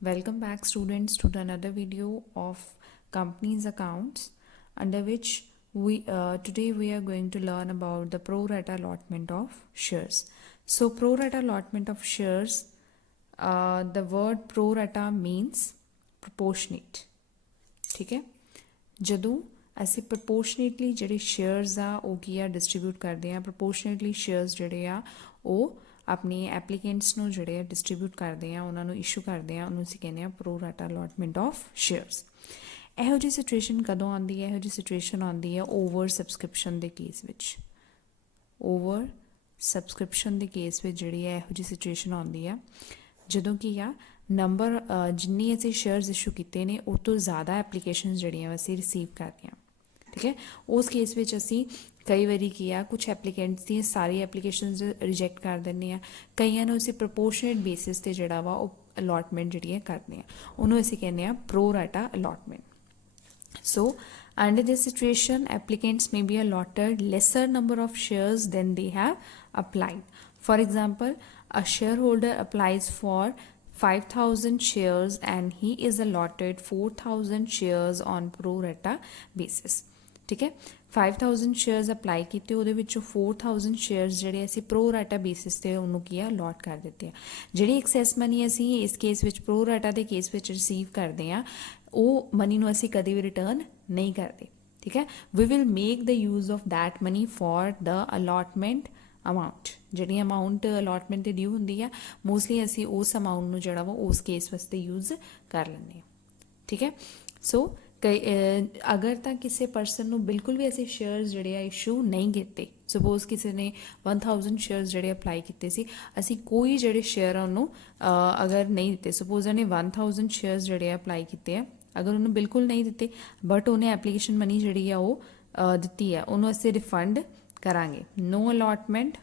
Welcome back students to another video of companies accounts under which today we are going to learn about the pro rata allotment of shares. So pro rata allotment of shares, the word pro rata means proportionate. ठीक है, ਜਦੋਂ ਅਸੀਂ ਪ੍ਰੋਪੋਰਸ਼ਨੇਟਲੀ ਜਿਹੜੇ shares ਆ ਉਹ ਕੀ ਆ distribute ਕਰਦੇ ਆ, ਪ੍ਰੋਪੋਰਸ਼ਨੇਟਲੀ ਸ਼ੇਅਰਸ ਜਿਹੜੇ ਆ ਉਹ ਆਪਣੇ ਐਪਲੀਕੈਂਟਸ ਨੂੰ ਜਿਹੜੇ ਆ ਡਿਸਟ੍ਰੀਬਿਊਟ ਕਰਦੇ ਆ, ਉਹਨਾਂ ਨੂੰ ਇਸ਼ੂ ਕਰਦੇ ਆ, ਉਹਨੂੰ ਅਸੀਂ ਕਹਿੰਦੇ ਆ pro rata allotment of shares. ਇਹੋ ਜਿਹੀ ਸਿਚੁਏਸ਼ਨ ਕਦੋਂ ਆਉਂਦੀ ਹੈ? ਇਹੋ ਜਿਹੀ ਸਿਚੁਏਸ਼ਨ ਆਉਂਦੀ ਹੈ ਓਵਰ ਸਬਸਕ੍ਰਿਪਸ਼ਨ ਦੇ ਕੇਸ ਵਿੱਚ। ਓਵਰ ਸਬਸਕ੍ਰਿਪਸ਼ਨ ਦੇ ਕੇਸ ਵਿੱਚ ਜਿਹੜੀ ਹੈ ਇਹੋ ਜਿਹੀ ਸਿਚੁਏਸ਼ਨ ਆਉਂਦੀ ਆ ਜਦੋਂ ਕੀ ਆ ਨੰਬਰ ਜਿੰਨੀ ਅਸੀਂ ਸ਼ੇਅਰਸ ਇਸ਼ੂ ਕੀਤੇ ਨੇ ਉਹ ਤੋਂ ਜ਼ਿਆਦਾ ਐਪਲੀਕੇਸ਼ਨਸ ਜਿਹੜੀਆਂ ਅਸੀਂ ਰਿਸੀਵ ਕਰਦੇ ਹਾਂ। ਠੀਕ ਹੈ, ਉਸ ਕੇਸ ਵਿੱਚ ਅਸੀਂ ਕਈ ਵਾਰੀ ਕੀ ਆ ਕੁਛ ਐਪਲੀਕੈਂਟਸ ਦੀਆਂ ਸਾਰੀ ਐਪਲੀਕੇਸ਼ਨਸ ਰਿਜੈਕਟ ਕਰ ਦਿੰਦੇ ਹਾਂ, ਕਈਆਂ ਨੂੰ ਅਸੀਂ ਪ੍ਰੋਪੋਰਸ਼ਨੇਟ ਬੇਸਿਸ 'ਤੇ ਜਿਹੜਾ ਵਾ ਉਹ ਅਲਾਟਮੈਂਟ ਜਿਹੜੀ ਹੈ ਕਰਦੇ ਹਾਂ, ਉਹਨੂੰ ਅਸੀਂ ਕਹਿੰਦੇ ਹਾਂ pro rata allotment. So, under this situation, applicants may be allotted lesser number of shares than they have applied. For example, a shareholder applies for 5,000 shares and he is allotted 4,000 shares on pro rata basis. ठीक है, 5,000 shares apply ਕੀਤੇ, ਉਹਦੇ ਵਿੱਚੋਂ 4,000 shares ਜਿਹੜੇ ਅਸੀਂ pro ਰਾਟਾ basis 'ਤੇ ਉਹਨੂੰ ਕੀ ਆ ਅਲਾਟ ਕਰ ਦਿੱਤੇ ਆ। ਜਿਹੜੀ ਐਕਸੈਸ ਮਨੀ ਅਸੀਂ ਇਸ ਕੇਸ ਵਿੱਚ ਪ੍ਰੋ ਰਾਟਾ ਦੇ ਕੇਸ ਵਿੱਚ ਰਿਸੀਵ ਕਰਦੇ ਆ ਉਹ ਮਨੀ ਨੂੰ ਅਸੀਂ ਕਦੇ ਵੀ ਰਿਟਰਨ ਨਹੀਂ ਕਰਦੇ। ਠੀਕ ਹੈ, we will make the use of that money for the allotment amount. ਜਿਹੜੀ ਅਮਾਊਂਟ ਅਲਾਟਮੈਂਟ 'ਤੇ ਡਿਊ ਹੁੰਦੀ ਆ ਮੋਸਟਲੀ ਅਸੀਂ ਉਸ ਅਮਾਊਂਟ ਨੂੰ ਜਿਹੜਾ ਵਾ ਉਸ ਕੇਸ ਵਾਸਤੇ ਯੂਜ਼ ਕਰ ਲੈਂਦੇ ਹਾਂ। ਠੀਕ ਹੈ, ਸੋ ਕਈ ਅਗਰ ਤਾਂ ਕਿਸੇ ਪਰਸਨ ਨੂੰ ਬਿਲਕੁਲ ਵੀ ਅਸੀਂ ਸ਼ੇਅਰਸ ਜਿਹੜੇ ਆ ਇਸ਼ੂ ਨਹੀਂ ਕੀਤੇ, ਸਪੋਜ਼ ਕਿਸੇ ਨੇ 1000 ਸ਼ੇਅਰਸ ਜਿਹੜੇ ਅਪਲਾਈ ਕੀਤੇ ਸੀ, ਅਸੀਂ ਕੋਈ ਜਿਹੜੇ ਸ਼ੇਅਰ ਆ ਉਹਨੂੰ ਅਗਰ ਨਹੀਂ ਦਿੱਤੇ, ਸਪੋਜ਼ ਉਹਨੇ 1000 ਸ਼ੇਅਰਸ ਜਿਹੜੇ ਅਪਲਾਈ ਕੀਤੇ ਆ, ਅਗਰ ਉਹਨੂੰ ਬਿਲਕੁਲ ਨਹੀਂ ਦਿੱਤੇ ਬਟ ਉਹਨੇ ਐਪਲੀਕੇਸ਼ਨ ਮਨੀ ਜਿਹੜੀ ਆ ਉਹ ਦਿੱਤੀ ਆ, ਉਹਨੂੰ ਅਸੀਂ ਰਿਫੰਡ ਕਰਾਂਗੇ। ਨੋ ਅਲਾਟਮੈਂਟ।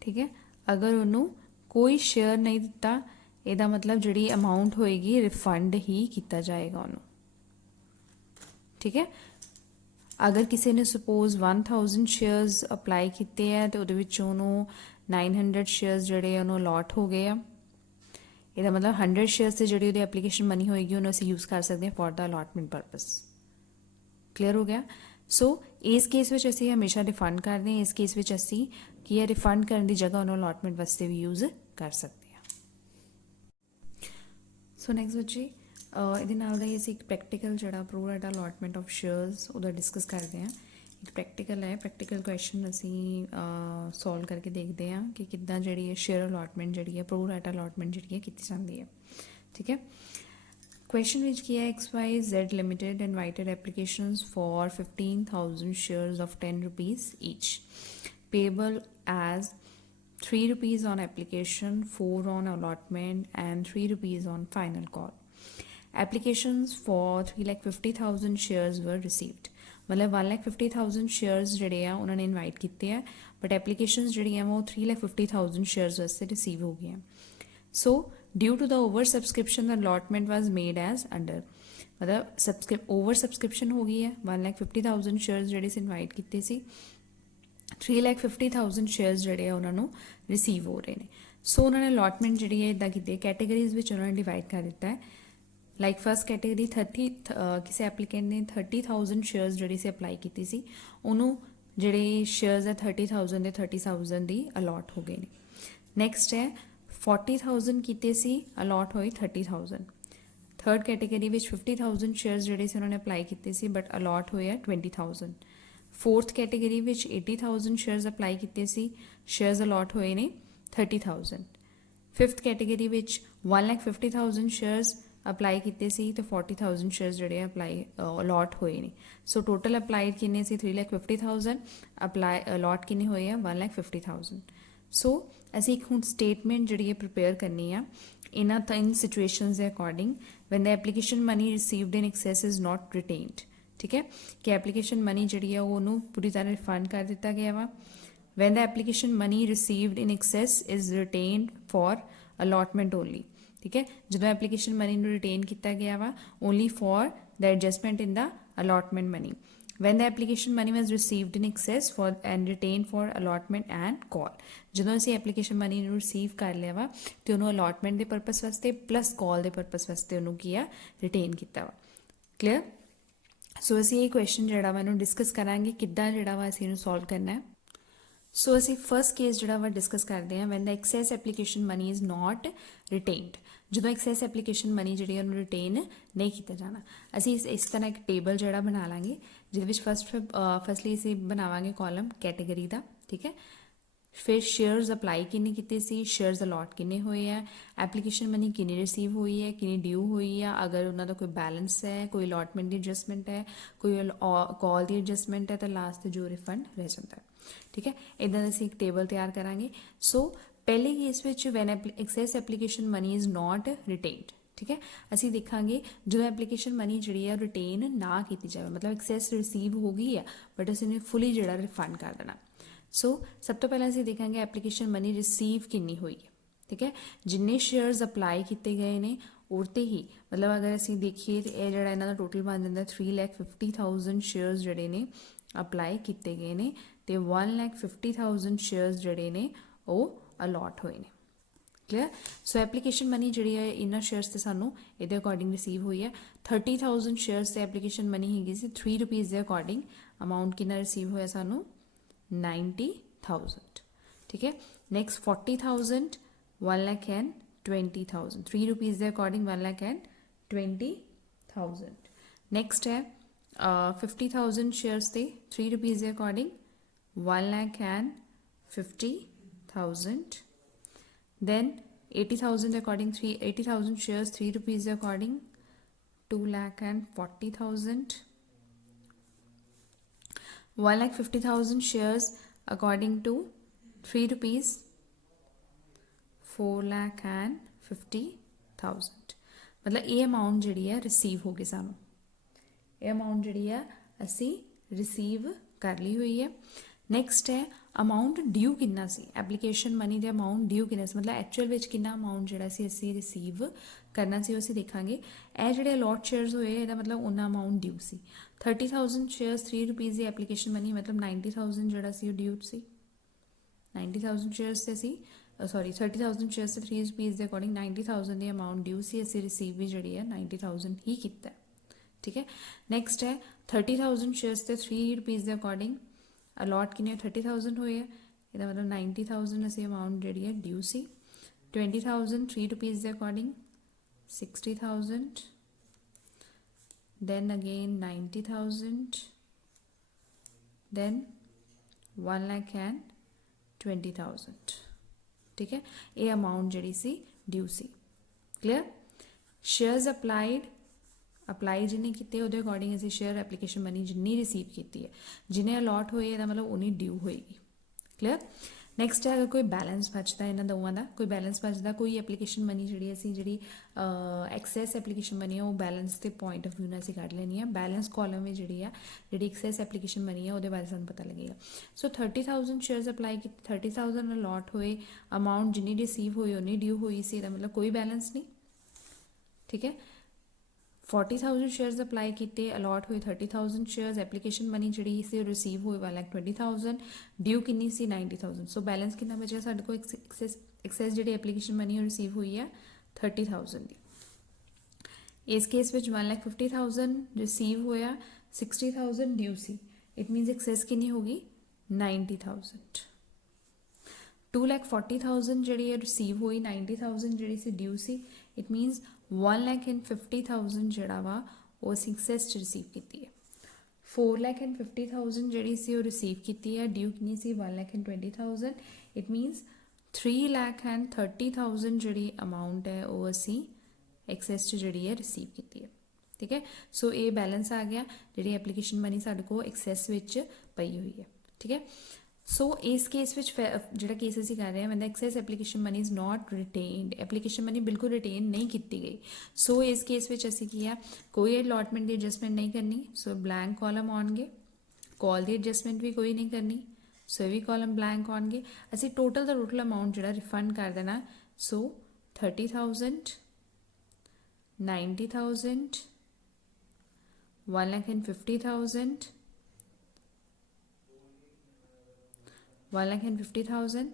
ਠੀਕ ਹੈ, ਅਗਰ ਉਹਨੂੰ ਕੋਈ ਸ਼ੇਅਰ ਨਹੀਂ ਦਿੱਤਾ ਇਹਦਾ ਮਤਲਬ ਜਿਹੜੀ ਅਮਾਊਂਟ ਹੋਏਗੀ ਰਿਫੰਡ ਹੀ ਕੀਤਾ ਜਾਏਗਾ ਉਹਨੂੰ। ਠੀਕ ਹੈ, ਅਗਰ ਕਿਸੇ ਨੇ ਸਪੋਜ਼ 1000 ਸ਼ੇਅਰਸ ਅਪਲਾਈ ਕੀਤੇ ਆ ਅਤੇ ਉਹਦੇ ਵਿੱਚੋਂ ਉਹਨੂੰ 900 ਸ਼ੇਅਰਸ ਜਿਹੜੇ ਉਹਨੂੰ ਅਲਾਟ ਹੋ ਗਏ ਆ, ਇਹਦਾ ਮਤਲਬ 100 ਸ਼ੇਅਰਸ 'ਤੇ ਜਿਹੜੀ ਉਹਦੀ ਐਪਲੀਕੇਸ਼ਨ ਮਨੀ ਹੋਏਗੀ ਉਹਨੂੰ ਅਸੀਂ ਯੂਜ਼ ਕਰ ਸਕਦੇ ਹਾਂ for the allotment purpose. Clear ਹੋ ਗਿਆ? ਸੋ ਇਸ ਕੇਸ ਵਿੱਚ ਅਸੀਂ ਹਮੇਸ਼ਾ ਰਿਫੰਡ ਕਰਦੇ ਹਾਂ, ਇਸ ਕੇਸ ਵਿੱਚ ਅਸੀਂ ਕੀ ਹੈ ਰਿਫੰਡ ਕਰਨ ਦੀ ਜਗ੍ਹਾ ਉਹਨੂੰ ਅਲਾਟਮੈਂਟ ਵਾਸਤੇ ਵੀ ਯੂਜ਼ ਕਰ ਸਕਦੇ ਹਾਂ। ਸੋ ਨੈਕਸਟ ਬੱਚੇ ਇਹਦੇ ਨਾਲ ਦਾ ਹੀ ਅਸੀਂ ਇੱਕ ਪ੍ਰੈਕਟੀਕਲ ਜਿਹੜਾ pro rata allotment of shares ਉਹਦਾ ਡਿਸਕਸ ਕਰਦੇ ਹਾਂ। ਇੱਕ ਪ੍ਰੈਕਟੀਕਲ ਹੈ, ਪ੍ਰੈਕਟੀਕਲ ਕੁਐਸਚਨ ਅਸੀਂ ਸੋਲਵ ਕਰਕੇ ਦੇਖਦੇ ਹਾਂ ਕਿ ਕਿੱਦਾਂ ਜਿਹੜੀ ਹੈ ਸ਼ੇਅਰ ਅਲਾਟਮੈਂਟ ਜਿਹੜੀ ਹੈ ਪ੍ਰੋ ਰਾਟਾ ਅਲਾਟਮੈਂਟ ਜਿਹੜੀ ਹੈ ਕੀਤੀ ਜਾਂਦੀ ਹੈ। ਠੀਕ ਹੈ, question which किया XYZ Limited invited applications for 15,000 shares of 10 rupees each, payable as 3 rupees on application, 4 on allotment and 3 rupees on final call. Applications for 3,50,000 shares were received. मतलब 1,50,000 shares ਜਿਹੜੇ ਆ ਉਹਨਾਂ ਨੇ ਇਨਵਾਈਟ ਕੀਤੇ ਆ ਬਟ ਐਪਲੀਕੇਸ਼ਨਸ ਜਿਹੜੀਆਂ ਉਹ 3,50,000 shares ਵਾਸਤੇ ਰਿਸੀਵ ਹੋ ਗਈਆਂ। ਸੋ due to the over subscription the allotment was made as under, मतलब over subscription ਹੋ ਗਈ ਹੈ। 1,50,000 shares ਜਿਹੜੇ ਸੀ ਇਨਵਾਈਟ ਕੀਤੇ ਸੀ, 3,50,000 shares ਜਿਹੜੇ ਆ ਉਹਨਾਂ ਨੂੰ ਰਿਸੀਵ ਹੋ ਰਹੇ ਨੇ। ਸੋ ਉਹਨਾਂ ਨੇ ਅਲਾਟਮੈਂਟ ਜਿਹੜੀ ਹੈ ਇੱਦਾਂ ਕੀਤੀ, ਕੈਟੇਗਰੀਜ਼ ਵਿੱਚ ਉਹਨਾਂ ਨੇ ਡਿਵਾਈਡ ਕਰ ਦਿੱਤਾ ਹੈ। ਲਾਈਕ ਫਸਟ ਕੈਟੇਗਰੀ 30 ਕਿਸੇ ਐਪਲੀਕੈਂਟ ਨੇ 30,000 ਸ਼ੇਅਰਸ ਜਿਹੜੀ ਸੀ ਅਪਲਾਈ ਕੀਤੀ ਸੀ, ਉਹਨੂੰ ਜਿਹੜੇ ਸ਼ੇਅਰਸ ਹੈ 30,000 ਦੇ 30,000 ਦੀ ਅਲਾਟ ਹੋ ਗਏ ਨੇ। ਨੈਕਸਟ ਹੈ 40,000 ਕੀਤੇ ਸੀ, ਅਲਾਟ ਹੋਏ 30,000। ਥਰਡ ਕੈਟੇਗਰੀ ਵਿੱਚ 50,000 ਸ਼ੇਅਰਸ ਜਿਹੜੇ ਸੀ ਉਹਨਾਂ ਨੇ ਅਪਲਾਈ ਕੀਤੇ ਸੀ ਬਟ ਅਲਾਟ ਹੋਏ ਆ 20,000। ਫੋਰਥ ਕੈਟੇਗਰੀ ਵਿੱਚ 80,000 ਸ਼ੇਅਰਸ ਅਪਲਾਈ ਕੀਤੇ ਸੀ, ਸ਼ੇਅਰਸ ਅਲਾਟ ਹੋਏ ਨੇ 30,000। ਫਿਫਥ ਕੈਟੇਗਰੀ ਵਿੱਚ 1,50,000 ਸ਼ੇਅਰਸ ਅਪਲਾਈ ਕੀਤੇ ਸੀ ਅਤੇ 40,000 ਸ਼ੇਅਰਸ ਜਿਹੜੇ ਅਲਾਟ ਹੋਏ ਨੇ। ਸੋ ਟੋਟਲ ਅਪਲਾਈਡ ਕਿੰਨੇ ਸੀ 3,50,000, ਅਲਾਟ ਕਿੰਨੇ ਹੋਏ ਆ 1,50,000। ਸੋ ਅਸੀਂ ਇੱਕ ਹੁਣ ਸਟੇਟਮੈਂਟ ਜਿਹੜੀ ਹੈ ਪ੍ਰਿਪੇਅਰ ਕਰਨੀ ਆ ਇਹਨਾਂ 3 ਸਿਚੁਏਸ਼ਨਸ ਦੇ according when the application money received in excess is not retained. ਠੀਕ ਹੈ, ਕਿ ਐਪਲੀਕੇਸ਼ਨ ਮਨੀ ਜਿਹੜੀ ਆ ਉਹਨੂੰ ਪੂਰੀ ਤਰ੍ਹਾਂ ਰਿਫੰਡ ਕਰ ਦਿੱਤਾ ਗਿਆ ਵਾ। When the application money received in excess is retained for allotment only. ਠੀਕ ਹੈ, ਜਦੋਂ ਐਪਲੀਕੇਸ਼ਨ ਮਨੀ ਨੂੰ ਰਿਟੇਨ ਕੀਤਾ ਗਿਆ ਵਾ only for the adjustment in the allotment money. when the application money was received in excess for and retained for allotment and call, ਜਦੋਂ ਅਸੀਂ application money ਨੂੰ ਰਿਸੀਵ ਕਰ ਲਿਆ ਵਾ ਤੇ ਉਹਨੂੰ ਅਲੋਟਮੈਂਟ ਦੇ ਪਰਪਸ ਵਾਸਤੇ ਪਲੱਸ ਕਾਲ ਦੇ ਪਰਪਸ ਵਾਸਤੇ ਉਹਨੂੰ ਕੀ ਆ ਰਿਟੇਨ ਕੀਤਾ ਵਾ। ਕਲੀਅਰ? ਸੋ ਅਸੀਂ ਇਹ ਕੁਐਸਚਨ ਜਿਹੜਾ ਵਾ ਇਹਨੂੰ ਡਿਸਕਸ ਕਰਾਂਗੇ ਕਿੱਦਾਂ ਜਿਹੜਾ ਵਾ ਅਸੀਂ ਇਹਨੂੰ ਸੋਲਵ ਕਰਨਾ ਹੈ। ਸੋ ਅਸੀਂ ਫਸਟ ਕੇਸ ਜਿਹੜਾ ਵਾ ਡਿਸਕਸ ਕਰਦੇ ਹਾਂ when the excess application money is not retained, ਜਦੋਂ ਐਕਸੈਸ ਐਪਲੀਕੇਸ਼ਨ ਮਨੀ ਜਿਹੜੀ ਉਹਨੂੰ ਰਿਟੇਨ ਨਹੀਂ ਕੀਤਾ ਜਾਣਾ। ਅਸੀਂ ਇਸ ਤਰ੍ਹਾਂ ਇੱਕ ਟੇਬਲ ਜਿਹੜਾ ਬਣਾ ਲਾਂਗੇ ਜਿਹਦੇ ਵਿੱਚ ਫਸਟਲੀ ਅਸੀਂ ਬਣਾਵਾਂਗੇ ਕਾਲਮ ਕੈਟੇਗਰੀ ਦਾ, ਠੀਕ ਹੈ। ਫਿਰ ਸ਼ੇਅਰਸ ਅਪਲਾਈ ਕਿੰਨੇ ਕੀਤੇ ਸੀ, ਸ਼ੇਅਰਸ ਅਲਾਟ ਕਿੰਨੇ ਹੋਏ ਆ, ਐਪਲੀਕੇਸ਼ਨ ਮਨੀ ਕਿੰਨੀ ਰਿਸੀਵ ਹੋਈ ਹੈ, ਕਿੰਨੀ ਡਿਊ ਹੋਈ ਆ, ਅਗਰ ਉਹਨਾਂ ਦਾ ਕੋਈ ਬੈਲੈਂਸ ਹੈ, ਕੋਈ ਅਲਾਟਮੈਂਟ ਦੀ ਐਡਜਸਟਮੈਂਟ ਹੈ, ਕੋਈ ਕਾਲ ਦੀ ਐਡਜਸਟਮੈਂਟ ਹੈ ਤਾਂ ਲਾਸਟ ਤੇ ਜੋ ਰਿਫੰਡ ਰਹਿ ਜਾਂਦਾ ਹੈ, ਠੀਕ ਹੈ। ਇੱਦਾਂ ਦਾ ਅਸੀਂ ਇੱਕ ਟੇਬਲ ਤਿਆਰ ਕਰਾਂਗੇ। ਸੋ ਪਹਿਲੇ ਕੇਸ ਵਿੱਚ when excess application money is not retained, ਠੀਕ ਹੈ, ਅਸੀਂ ਦੇਖਾਂਗੇ ਜਦੋਂ ਐਪਲੀਕੇਸ਼ਨ ਮਨੀ ਜਿਹੜੀ ਹੈ ਰਿਟੇਨ ਨਾ ਕੀਤੀ ਜਾਵੇ, ਮਤਲਬ ਐਕਸੈਸ ਰਿਸੀਵ ਹੋ ਗਈ ਹੈ ਬਟ ਅਸੀਂ ਨੇ ਫੁੱਲੀ ਜਿਹੜਾ ਰਿਫੰਡ ਕਰ ਦੇਣਾ। ਸੋ ਸਭ ਤੋਂ ਪਹਿਲਾਂ ਅਸੀਂ ਦੇਖਾਂਗੇ ਐਪਲੀਕੇਸ਼ਨ ਮਨੀ ਰਿਸੀਵ ਕਿੰਨੀ ਹੋਈ ਹੈ, ਠੀਕ ਹੈ। ਜਿੰਨੇ ਸ਼ੇਅਰਸ ਅਪਲਾਈ ਕੀਤੇ ਗਏ ਨੇ ਉਤੇ ਹੀ, ਮਤਲਬ ਅਗਰ ਅਸੀਂ ਦੇਖੀਏ ਤਾਂ ਇਹ ਜਿਹੜਾ ਇਹਨਾਂ ਦਾ ਟੋਟਲ ਬਣ ਜਾਂਦਾ 3,50,000 ਸ਼ੇਅਰਸ ਜਿਹੜੇ ਨੇ ਅਪਲਾਈ ਕੀਤੇ ਗਏ ਨੇ ਤੇ 1,50,000 ਸ਼ੇਅਰਸ ਜਿਹੜੇ ਨੇ ਉਹ ਅਲਾਟ ਹੋਏ ਨੇ। ਕਲੀਅਰ? ਸੋ ਐਪਲੀਕੇਸ਼ਨ ਮਨੀ ਜਿਹੜੀ ਹੈ ਇਹਨਾਂ ਸ਼ੇਅਰਸ ਤੇ ਸਾਨੂੰ ਇਹਦੇ ਅਕੋਰਡਿੰਗ ਰਿਸੀਵ ਹੋਈ ਹੈ। 30,000 ਸ਼ੇਅਰਸ ਤੇ ਐਪਲੀਕੇਸ਼ਨ ਮਨੀ ਹੈਗੀ ਸੀ 3 ਰੁਪੀਜ਼ ਦੇ ਅਕੋਰਡਿੰਗ, ਅਮਾਊਂਟ ਕਿੰਨਾ ਰਿਸੀਵ ਹੋਇਆ ਸਾਨੂੰ 90,000, ਠੀਕ ਹੈ। ਨੈਕਸਟ 40,000 1,20,000, 3 ਰੁਪੀਜ਼ ਦੇ ਅਕੋਰਡਿੰਗ 1,20,000। ਨੈਕਸਟ ਹੈ 50,000 ਸ਼ੇਅਰਸ ਤੇ 3 ਰੁਪੀਜ਼ ਦੇ according 1,50,000। then 80,000 according 80,000 shares 3 rupees according 2,40,000, 1,50,000 shares according to 3 rupees 4,50,000। मतलब ये अमाउंट जी है रिसीव हो गई, सानू ये अमाउंट जी है असी रिसीव कर ली हुई है। नैक्सट है अमाउंट ड्यू कितना सी, एप्लीकेशन मनी दे अमाउंट ड्यू कितना सी, मतलब एक्चुअल विच कितना अमाउंट जिहड़ा सी असी रिसीव करना सी असी देखा। यह जिहड़े अलॉट शेयर्स होए इहदा मतलब उन्ना अमाउंट ड्यू सी। 30,000 शेयर्स 3 रुपीज़ की एप्लीकेशन मनी मतलब 90,000 जिहड़ा सी ड्यू सी। 90,000 शेयर्स से असी सॉरी 30,000 शेयर्स से 3 रुपीज़ के अकॉर्डिंग 90,000 की अमाउंट ड्यू सी, असी रिसीव भी जी है 90,000 ही किया, ठीक है। नैक्सट है 30,000 शेयर्स से 3 रुपीज़ के अकॉर्डिंग अलॉट किन्ने 30,000 होए, इसका मतलब 90,000 असी अमाउंट जी है ड्यू सी। 20,000 3 रुपीज़ के अकॉर्डिंग 60,000, then again 90,000, then 1,20,000, ठीक है। ये अमाउंट जी सी ड्यू सी। क्लियर? शेयर्स अप्लाई जिन्हें किए वो अकॉर्डिंग असी शेयर एप्लीकेशन मनी जिन्नी रिसीव की है, जिन्हें अलॉट होई है मतलब उन्नी ड्यू होएगी। क्लियर? नैक्सट है अगर कोई बैलेंस बचता है इन्होंने दोवों का, कोई बैलेंस बचता, कोई एप्लीकेशन मनी जी असी जी एक्सैस एप्लीकेशन मनी है वो बैलेंस के पॉइंट ऑफ व्यू असी कढ़ लैनी है। बैलेंस कॉलम में जी एक्सैस एप्लीकेशन मनी है वो बारे सूँ पता लगेगा। सो 30,000 शेयर्स अप्लाई की, 30,000 अलॉट होए, अमाउंट जिन्नी रिसीव हुई उन्नी ड्यू हुई सी, मतलब कोई बैलेंस नहीं, ठीक है। 40,000 शेयर्स अप्लाई किए, अलॉट हुए 30,000 शेयर्स, एप्लीकेशन मनी जी रिसीव हुई 1,20,000, ड्यू किन्नी सी 90,000। सो बैलेंस कितना बचा साढ़े को एक्सैस जी एप्लीकेशन मनी रिसीव हुई है 30,000 की। इस केस में 1,50,000 रिसीव होया, 60,000 ड्यू सी, इट मीनस एक्सैस किन्नी होगी 90,000। 2,40,000 जी रिसीव हुई, 90,000 जी सी ड्यू सी, इट मीनस 1,50,000 जड़ा वा वो असी एक्सैस रिसीव की है। 4,50,000 जी सी रिसीव की है, ड्यू कितनी सी 1,20,000, इट मीनस 3,30,000 जी अमाउंट है वो असी एक्सैस जी है रिसीव की है, ठीक है। सो ये बैलेंस आ गया जी एप्लीकेशन मनी साढ़े को एक्सैस पई हुई है, ठीक है। सो इस केस में जो केस असी कर रहे हैं, access application money is not retained, application money बिल्कुल रिटेन नहीं की गई। सो इस केस में असी किया कोई अलॉटमेंट की एडजस्टमेंट नहीं करनी, सो ब्लैंक कॉलम आउणगे, कॉल की एडजस्टमेंट भी कोई नहीं करनी, सो ये भी कॉलम ब्लैंक आउणगे। असी टोटल का टोटल अमाउंट जो रिफंड कर देना। सो 30,000, 90,000, 1,50,000 1,50,000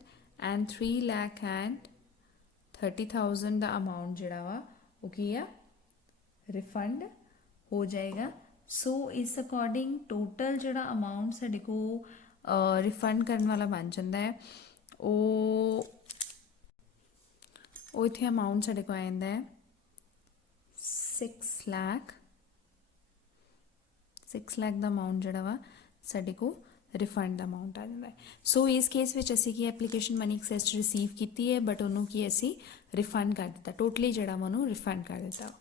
and 3,30,000 ਦਾ ਅਮਾਊਂਟ ਜਿਹੜਾ ਵਾ ਉਹ ਕੀ ਆ ਰਿਫੰਡ ਹੋ ਜਾਏਗਾ। ਸੋ ਇਸ ਅਕੋਰਡਿੰਗ ਟੋਟਲ ਜਿਹੜਾ ਅਮਾਊਂਟ ਸਾਡੇ ਕੋਲ ਰਿਫੰਡ ਕਰਨ ਵਾਲਾ ਬਣ ਜਾਂਦਾ ਹੈ ਉਹ ਇੱਥੇ ਅਮਾਊਂਟ ਸਾਡੇ ਕੋਲ ਆ ਜਾਂਦਾ ਹੈ 6 ਲੱਖ ਦਾ ਅਮਾਊਂਟ ਜਿਹੜਾ ਵਾ ਸਾਡੇ ਕੋਲ ਰਿਫੰਡ ਦਾ ਅਮਾਊਂਟ ਆ ਜਾਂਦਾ ਹੈ। ਸੋ ਇਸ ਕੇਸ ਵਿੱਚ ਅਸੀਂ ਕੀ ਐਪਲੀਕੇਸ਼ਨ ਮਨੀ ਐਕਸੈਸ 'ਚ ਰਿਸੀਵ ਕੀਤੀ ਹੈ ਬਟ ਉਹਨੂੰ ਕੀ ਅਸੀਂ ਰਿਫੰਡ ਕਰ ਦਿੱਤਾ, ਟੋਟਲੀ ਜਿਹੜਾ ਵਾ ਉਹਨੂੰ ਰਿਫੰਡ ਕਰ ਦਿੱਤਾ।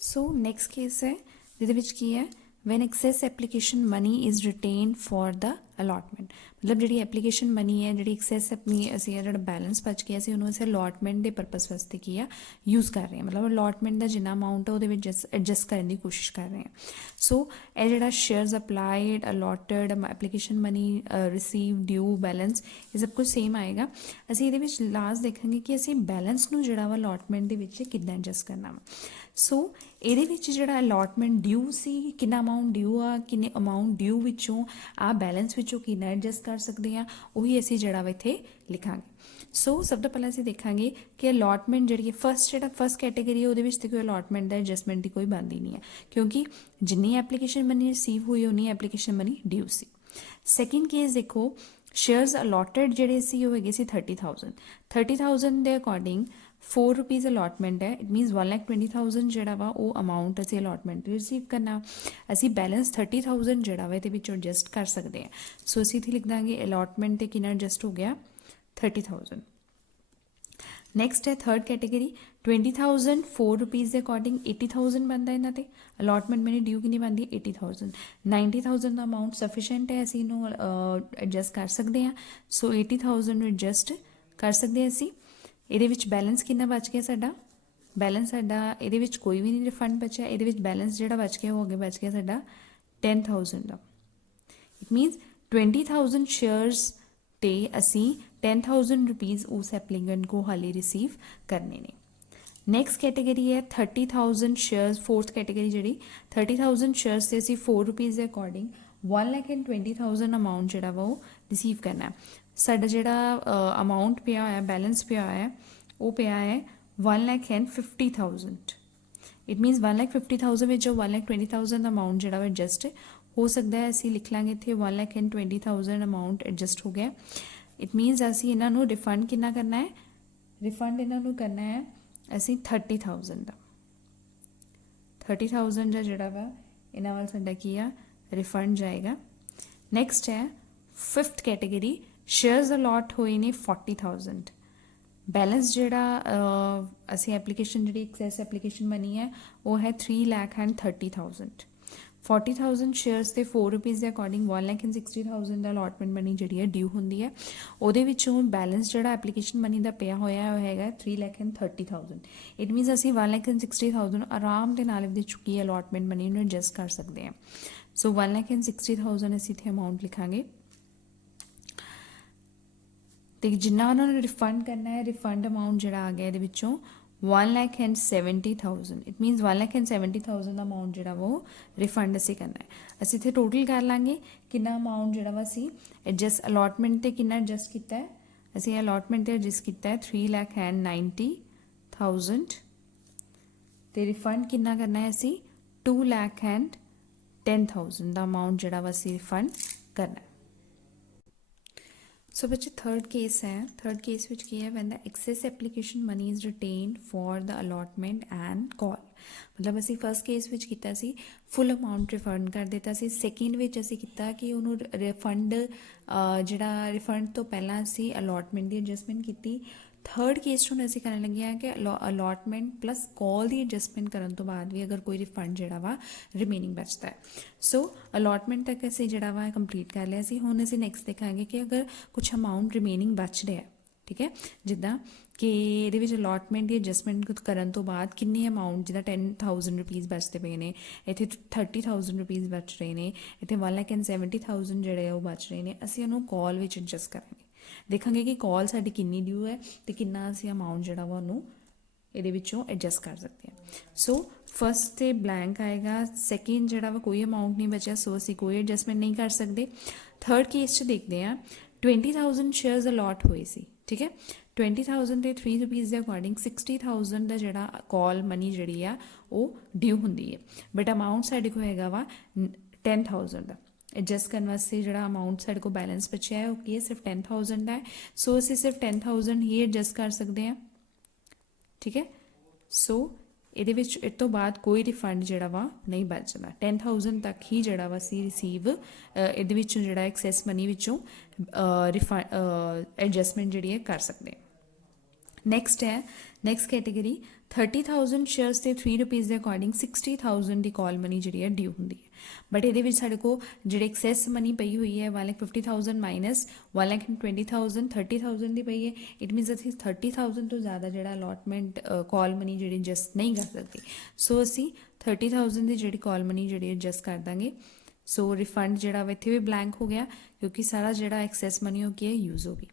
ਸੋ ਨੈਕਸਟ ਕੇਸ ਹੈ ਜਿਹਦੇ ਵਿੱਚ ਕੀ ਹੈ when excess application money is retain for the allotment, ਮਤਲਬ ਜਿਹੜੀ ਐਪਲੀਕੇਸ਼ਨ ਮਨੀ ਹੈ ਜਿਹੜੀ ਐਕਸੈਸ ਆਪਣੀ ਅਸੀਂ ਜਿਹੜਾ ਬੈਲੈਂਸ ਬਚ ਗਿਆ ਸੀ ਉਹਨੂੰ ਅਸੀਂ ਅਲਾਟਮੈਂਟ ਦੇ ਪਰਪਸ ਵਾਸਤੇ ਕੀ ਆ ਯੂਜ਼ ਕਰ ਰਹੇ ਹਾਂ, ਮਤਲਬ ਅਲਾਟਮੈਂਟ ਦਾ ਜਿੰਨਾ ਅਮਾਊਂਟ ਹੈ ਉਹਦੇ ਵਿੱਚ ਐਡਜਸਟ ਕਰਨ ਦੀ ਕੋਸ਼ਿਸ਼ ਕਰ ਰਹੇ ਹਾਂ। ਸੋ ਇਹ ਜਿਹੜਾ shares applied allotted application money receive due balance ਇਹ ਸਭ ਕੁਝ ਸੇਮ ਆਏਗਾ। ਅਸੀਂ ਇਹਦੇ ਵਿੱਚ ਲਾਸਟ ਦੇਖਾਂਗੇ ਕਿ ਅਸੀਂ ਬੈਲੈਂਸ ਨੂੰ ਜਿਹੜਾ ਵਾ ਅਲਾਟਮੈਂਟ ਦੇ ਵਿੱਚ ਕਿੱਦਾਂ ਐਡਜਸਟ ਕਰਨਾ ਵਾ। ਸੋ ਇਹਦੇ ਵਿੱਚ ਜਿਹੜਾ ਅਲਾਟਮੈਂਟ ਡਿਊ ਸੀ ਕਿੰਨਾ ਅਮਾਊਂਟ ਡਿਊ ਆ, ਕਿੰਨੇ ਅਮਾਊਂਟ ਡਿਊ ਵਿੱਚੋਂ ਆ ਬੈਲੈਂਸ ਵਿੱਚੋਂ ਕਿੰਨਾ ਐਡਜਸਟ ਕਰ ਸਕਦੇ ਹਾਂ ਉਹੀ ਅਸੀਂ ਜਿਹੜਾ ਵਾ ਇੱਥੇ ਲਿਖਾਂਗੇ। ਸੋ ਸਭ ਤੋਂ ਪਹਿਲਾਂ ਅਸੀਂ ਦੇਖਾਂਗੇ ਕਿ ਅਲਾਟਮੈਂਟ ਜਿਹੜੀ ਫਸਟ ਕੈਟੇਗਰੀ ਹੈ ਉਹਦੇ ਵਿੱਚ ਤੇ ਕੋਈ ਅਲਾਟਮੈਂਟ ਦਾ ਐਡਜਸਟਮੈਂਟ ਦੀ ਕੋਈ ਬਣਦੀ ਨਹੀਂ ਹੈ ਕਿਉਂਕਿ ਜਿੰਨੀ ਐਪਲੀਕੇਸ਼ਨ ਮਨੀ ਰਿਸੀਵ ਹੋਈ ਉਨੀ ਐਪਲੀਕੇਸ਼ਨ ਮਨੀ ਡਿਊ ਸੀ। ਸੈਕਿੰਡ ਕੇਸ ਦੇਖੋ ਸ਼ੇਅਰਸ ਅਲਾਟਡ ਜਿਹੜੇ ਸੀ ਉਹ ਹੈਗੇ ਸੀ 30,000 ਦੇ ਅਕੋਰਡਿੰਗ 4 ਰੁਪੀਜ਼ ਅਲਾਟਮੈਂਟ ਹੈ। ਇਟ ਮੀਨਸ 1,20,000 ਜਿਹੜਾ ਵਾ ਉਹ ਅਮਾਊਂਟ ਅਸੀਂ ਅਲਾਟਮੈਂਟ ਰਿਸੀਵ ਕਰਨਾ। ਅਸੀਂ ਬੈਲੈਂਸ 30,000 ਜਿਹੜਾ ਵਾ ਇਹਦੇ ਵਿੱਚੋਂ ਐਡਜਸਟ ਕਰ ਸਕਦੇ ਹਾਂ। ਸੋ ਅਸੀਂ ਇੱਥੇ ਲਿਖ ਦਾਂਗੇ ਅਲਾਟਮੈਂਟ ਤੇ ਕਿੰਨਾ ਐਡਜਸਟ ਹੋ ਗਿਆ 30,000। ਨੈਕਸਟ ਹੈ ਥਰਡ ਕੈਟੇਗਰੀ 20,000 4 ਰੁਪੀਜ਼ ਦੇ ਅਕੋਰਡਿੰਗ 80,000 ਬਣਦਾ ਇਹਨਾਂ ਤੇ ਅਲਾਟਮੈਂਟ ਮੈਨੇ ਡਿਊ ਕਿੰਨੀ ਬਣਦੀ 80,000। 90,000 ਦਾ ਅਮਾਊਂਟ ਸਫੀਸ਼ੀਐਂਟ ਹੈ ਅਸੀਂ ਇਹਨੂੰ ਐਡਜਸਟ ਕਰ ਸਕਦੇ ਹਾਂ। ਸੋ 80,000 ਨੂੰ ਐਡਜਸਟ ਕਰ ਸਕਦੇ ਹਾਂ ਅਸੀਂ। ਇਹਦੇ ਵਿੱਚ ਬੈਲੈਂਸ ਕਿੰਨਾ ਬਚ ਗਿਆ ਸਾਡਾ, ਬੈਲੈਂਸ ਸਾਡਾ ਇਹਦੇ ਵਿੱਚ ਕੋਈ ਵੀ ਨਹੀਂ ਰਿਫੰਡ ਬਚਿਆ, ਇਹਦੇ ਵਿੱਚ ਬੈਲੈਂਸ ਜਿਹੜਾ ਬਚ ਗਿਆ ਉਹ ਅੱਗੇ ਬਚ ਗਿਆ ਸਾਡਾ 10,000 ਦਾ। ਇਟ ਮੀਨਸ 20,000 ਸ਼ੇਅਰਸ ਤੇ ਅਸੀਂ 10,000 ਰੁਪੀਜ਼ ਉਸ ਐਪਲੀਕੈਂਟ ਕੋ ਹਾਲੇ ਰਿਸੀਵ ਕਰਨੇ ਨੇ। ਨੈਕਸਟ ਕੈਟੇਗਰੀ ਹੈ 30,000 ਸ਼ੇਅਰਸ, ਫੋਰਥ ਕੈਟੇਗਰੀ ਜਿਹੜੀ 30,000 ਸ਼ੇਅਰਸ ਤੇ ਅਸੀਂ 4 ਰੁਪੀਜ਼ ਦੇ ਅਕੋਰਡਿੰਗ 1,20,000 ਅਮਾਊਂਟ ਜਿਹੜਾ ਵਾ ਉਹ ਰਿਸੀਵ ਕਰਨਾ। ਸਾਡਾ ਜਿਹੜਾ ਅਮਾਊਂਟ ਪਿਆ ਹੋਇਆ ਬੈਲੈਂਸ ਪਿਆ ਹੋਇਆ ਉਹ ਪਿਆ ਹੈ 1,50,000। ਇਟ ਮੀਨਸ 1,50,000 ਵਿੱਚ 1,20,000 ਦਾ ਅਮਾਊਂਟ ਜਿਹੜਾ ਵਾ ਐਡਜਸਟ ਹੋ ਸਕਦਾ ਹੈ। ਅਸੀਂ ਲਿਖ ਲਾਂਗੇ ਇੱਥੇ 1,20,000 ਅਮਾਊਂਟ ਐਡਜਸਟ ਹੋ ਗਿਆ। ਇਟ ਮੀਨਸ ਅਸੀਂ ਇਹਨਾਂ ਨੂੰ ਰਿਫੰਡ ਕਿੰਨਾ ਕਰਨਾ ਹੈ, ਰਿਫੰਡ ਇਹਨਾਂ ਨੂੰ ਕਰਨਾ ਹੈ ਅਸੀਂ 30,000 ਦਾ। 30,000 ਦਾ ਜਿਹੜਾ ਵਾ ਇਹਨਾਂ ਵੱਲ ਸਾਡਾ ਕੀ ਆ ਰਿਫੰਡ ਜਾਏਗਾ। ਨੈਕਸਟ ਹੈ ਫਿਫਥ ਕੈਟੇਗਰੀ ਸ਼ੇਅਰਸ ਅਲਾਟ ਹੋਏ ਨੇ 40,000। ਬੈਲੈਂਸ ਜਿਹੜਾ ਅਸੀਂ ਐਪਲੀਕੇਸ਼ਨ ਜਿਹੜੀ ਐਕਸੈਸ ਐਪਲੀਕੇਸ਼ਨ ਮਨੀ ਹੈ ਉਹ ਹੈ 3,30,000। 40,000 ਸ਼ੇਅਰਸ ਤੇ 4 ਰੁਪੀਜ਼ ਦੇ ਅਕੋਰਡਿੰਗ 1,60,000 ਦਾ ਅਲਾਟਮੈਂਟ ਮਨੀ ਜਿਹੜੀ ਹੈ ਡਿਊ ਹੁੰਦੀ ਹੈ। ਉਹਦੇ ਵਿੱਚੋਂ ਬੈਲੈਂਸ ਜਿਹੜਾ ਐਪਲੀਕੇਸ਼ਨ ਮਨੀ ਦਾ ਪਿਆ ਹੋਇਆ ਉਹ ਹੈਗਾ 3,30,000। ਇਟ ਮੀਨਸ ਅਸੀਂ 1,60,000 ਆਰਾਮ ਦੇ ਨਾਲ ਇਹਦੇ ਚੁੱਕੀ ਅਲਾਟਮੈਂਟ ਮਨੀ ਨੂੰ ਐਡਜਸਟ ਕਰ ਸਕਦੇ ਹਾਂ। ਸੋ 1,60,000 ਅਸੀਂ ਇੱਥੇ ਅਮਾਊਂਟ ਲਿਖਾਂਗੇ ਤੇ ਜਿੰਨਾ ਉਹਨਾਂ ਨੂੰ ਰਿਫੰਡ ਕਰਨਾ ਹੈ ਰਿਫੰਡ ਅਮਾਊਂਟ ਜਿਹੜਾ ਆ ਗਿਆ ਇਹਦੇ ਵਿੱਚੋਂ 1,70,000। ਇਟ ਮੀਨਸ 1,70,000 ਦਾ ਅਮਾਊਂਟ ਜਿਹੜਾ ਉਹ ਰਿਫੰਡ ਅਸੀਂ ਕਰਨਾ ਹੈ। ਅਸੀਂ ਇੱਥੇ ਟੋਟਲ ਕਰ ਲਾਂਗੇ ਕਿੰਨਾ ਅਮਾਊਂਟ ਜਿਹੜਾ ਵਾ ਅਸੀਂ ਐਡਜਸਟ ਅਲਾਟਮੈਂਟ ਤੇ ਕਿੰਨਾ ਐਡਜਸਟ ਕੀਤਾ ਹੈ। ਅਸੀਂ ਅਲਾਟਮੈਂਟ ਤੇ ਐਡਜਸਟ ਕੀਤਾ ਹੈ 3,90,000 ਤੇ ਰਿਫੰਡ ਕਿੰਨਾ ਕਰਨਾ ਹੈ ਅਸੀਂ 2,10,000 ਦਾ ਅਮਾਊਂਟ ਜਿਹੜਾ ਵਾ ਅਸੀਂ ਰਿਫੰਡ ਕਰਨਾ ਹੈ। ਸੋ ਬੱਚੇ ਥਰਡ ਕੇਸ ਹੈ। ਥਰਡ ਕੇਸ ਵਿੱਚ ਕੀ ਹੈ when the excess application money is retained for the allotment and call. ਮਤਲਬ ਅਸੀਂ ਫਸਟ ਕੇਸ ਵਿੱਚ ਕੀਤਾ ਸੀ ਫੁੱਲ ਅਮਾਊਂਟ ਰਿਫੰਡ ਕਰ ਦਿੱਤਾ ਸੀ। ਸੈਕਿੰਡ ਵਿੱਚ ਅਸੀਂ ਕੀਤਾ ਕਿ ਉਹਨੂੰ ਰਿਫੰਡ ਜਿਹੜਾ ਰਿਫੰਡ ਤੋਂ ਪਹਿਲਾਂ ਅਸੀਂ ਅਲਾਟਮੈਂਟ ਦੀ ਐਡਜਸਟਮੈਂਟ ਕੀਤੀ। ਥਰਡ ਕੇਸ ਨੂੰ ਅਸੀਂ ਕਰਨ ਲੱਗੇ ਹਾਂ ਕਿ ਅਲਾਟਮੈਂਟ ਪਲੱਸ ਕਾਲ ਦੀ ਐਡਜਸਟਮੈਂਟ ਕਰਨ ਤੋਂ ਬਾਅਦ ਵੀ ਅਗਰ ਕੋਈ ਰਿਫੰਡ ਜਿਹੜਾ ਵਾ ਰਿਮੇਨਿੰਗ ਬਚਦਾ ਹੈ। ਸੋ ਅਲਾਟਮੈਂਟ ਤੱਕ ਅਸੀਂ ਜਿਹੜਾ ਵਾ ਕੰਪਲੀਟ ਕਰ ਲਿਆ ਸੀ। ਹੁਣ ਅਸੀਂ ਨੈਕਸਟ ਦੇਖਾਂਗੇ ਕਿ ਅਗਰ ਕੁਛ ਅਮਾਊਂਟ ਰਿਮੇਨਿੰਗ ਬਚ ਰਿਹਾ, ਠੀਕ ਹੈ, ਜਿੱਦਾਂ ਕਿ ਇਹਦੇ ਵਿੱਚ ਅਲਾਟਮੈਂਟ ਦੀ ਐਡਜਸਟਮੈਂਟ ਕਰਨ ਤੋਂ ਬਾਅਦ ਕਿੰਨੇ ਅਮਾਊਂਟ ਜਿੱਦਾਂ 10,000 ਰੁਪੀਜ਼ ਬਚਦੇ ਪਏ ਨੇ, ਇੱਥੇ 30,000 ਰੁਪੀਜ਼ ਬਚ ਰਹੇ ਨੇ, ਇੱਥੇ 1,70,000 ਜਿਹੜੇ ਉਹ ਬਚ ਰਹੇ ਨੇ, ਅਸੀਂ ਉਹਨੂੰ ਕਾਲ ਵਿੱਚ ਐਡਜਸਟ ਕਰਾਂਗੇ। ਦੇਖਾਂਗੇ ਕਿ ਕਾਲ ਸਾਡੀ ਕਿੰਨੀ ਡਿਊ ਹੈ ਤੇ ਕਿੰਨਾ ਅਸੀਂ ਅਮਾਊਂਟ ਜਿਹੜਾ ਵਾ ਉਹਨੂੰ ਇਹਦੇ ਵਿੱਚੋਂ ਐਡਜਸਟ ਕਰ ਸਕਦੇ ਹਾਂ। ਸੋ ਫਸਟ ਤੇ ਬਲੈਂਕ ਆਏਗਾ, ਸੈਕਿੰਡ ਜਿਹੜਾ ਵਾ ਕੋਈ ਅਮਾਊਂਟ ਨਹੀਂ ਬਚਿਆ, ਸੋ ਅਸੀਂ ਕੋਈ ਐਡਜਸਟਮੈਂਟ ਨਹੀਂ ਕਰ ਸਕਦੇ। थर्ड केस च देखते हैं 20,000 शेयर्स अलॉट हुए सी, ठीक है। 20,000 ਦੇ 3 ਰੁਪੀਜ਼ ਦੇ ਅਕੋਰਡਿੰਗ 60,000 ਦਾ ਜਿਹੜਾ ਕਾਲ ਮਨੀ ਜਿਹੜੀ ਆ ਉਹ ਡਿਊ ਹੁੰਦੀ ਹੈ, ਬਟ ਅਮਾਊਂਟ ਸਾਡੇ ਕੋਲ ਹੈਗਾ ਵਾ 10,000 ਦਾ। ਐਡਜਸਟ ਕਰਨ ਵਾਸਤੇ ਜਿਹੜਾ ਅਮਾਊਂਟ ਸਾਡੇ ਕੋਲ ਬੈਲੈਂਸ ਬਚਿਆ ਹੈ ਉਹ ਕੀ ਹੈ, ਸਿਰਫ 10,000 ਦਾ ਹੈ। ਸੋ ਅਸੀਂ ਸਿਰਫ 10,000 ਹੀ ਐਡਜਸਟ ਕਰ ਸਕਦੇ ਹਾਂ, ਠੀਕ ਹੈ। ਸੋ ਇਹਦੇ ਵਿੱਚ ਇਸ ਤੋਂ ਬਾਅਦ ਕੋਈ ਰਿਫੰਡ ਜਿਹੜਾ ਵਾ ਨਹੀਂ ਬਚਦਾ, 10,000 ਤੱਕ ਹੀ ਜਿਹੜਾ ਵਾ ਅਸੀਂ ਰਿਸੀਵ ਇਹਦੇ ਵਿੱਚੋਂ ਜਿਹੜਾ ਐਕਸੈਸ ਮਨੀ ਵਿੱਚੋਂ ਐਡਜਸਟਮੈਂਟ ਜਿਹੜੀ ਹੈ ਕਰ ਸਕਦੇ ਹਾਂ। ਨੈਕਸਟ ਹੈ ਨੈਕਸਟ ਕੈਟੇਗਰੀ 30,000 ਸ਼ੇਅਰਸ ਤੇ 3 ਰੁਪੀਜ਼ ਦੇ ਅਕੋਰਡਿੰਗ 60,000 ਦੀ ਕਾਲ ਮਨੀ ਜਿਹੜੀ ਹੈ ਡਿਊ ਹੁੰਦੀ ਹੈ, ਬਟ ਇਹਦੇ ਵਿੱਚ ਸਾਡੇ ਕੋਲ ਜਿਹੜੀ ਐਕਸੈਸ ਮਨੀ ਪਈ ਹੋਈ ਹੈ 1,50,000 ਮਾਈਨਸ 1,20,000 30,000 ਦੀ ਪਈ ਹੈ। ਇਟ ਮੀਨਸ ਅਸੀਂ 30,000 ਤੋਂ ਜ਼ਿਆਦਾ ਜਿਹੜਾ ਅਲੋਟਮੈਂਟ ਕਾਲ ਮਨੀ ਜਿਹੜੀ ਐਡਜਸਟ ਨਹੀਂ ਕਰ ਸਕਦੇ, ਸੋ ਅਸੀਂ 30,000 ਦੀ ਜਿਹੜੀ ਕਾਲ ਮਨੀ ਜਿਹੜੀ ਐਡਜਸਟ ਕਰ ਦਾਂਗੇ। ਸੋ ਰਿਫੰਡ ਜਿਹੜਾ ਵਾ ਇੱਥੇ ਵੀ ਬਲੈਂਕ ਹੋ ਗਿਆ ਕਿਉਂਕਿ ਸਾਰਾ ਜਿਹੜਾ ਐਕਸੈਸ ਮਨੀ ਉਹ ਕੀ ਹੈ ਯੂਜ਼ ਹੋ ਗਈ।